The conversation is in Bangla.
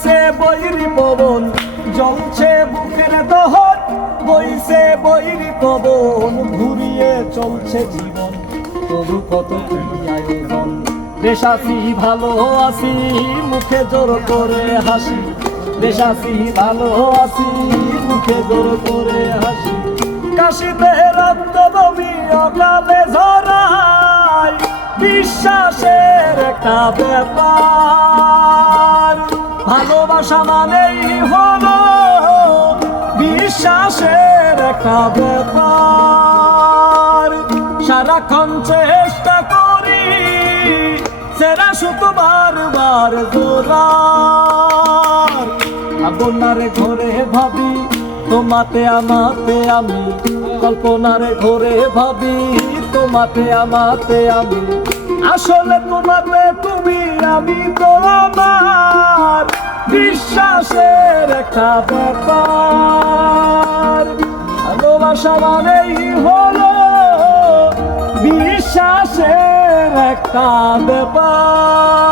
বইছে বৈরি পবন, জ্বলছে বুকের দহন, বইছে বৈরি পবন ঘুরিয়ে চলছে জীবন, তবু কত আয়োজন আছি, ভালো আছি, মুখে জোর করে হাসি। আছি, ভালো আছি, মুখে জোর করে হাসি। কাশিতে রক্ত বমি অকালে ঝরাই, বিশ্বাসের একটা ব্যাপার। ভালোবাসা মানেই হলো বিশ্বাসের একটা ব্যাপার। সারাক্ষণ চেষ্টা করি, সেরা শুধু বারবার জোরার আপনার ঘরে ভাবি, তোমাতে, আমাতে আমি। কল্পনার ঘরে ভাবি, তোমাতে, আমাতে আমি। আসলে তোমাতে তুমি, আমি তো আমার। বিশ্বাসের একটা ব্যাপার। ভালোবাসা মানেই হলো বিশ্বাসের একটা ব্যাপার।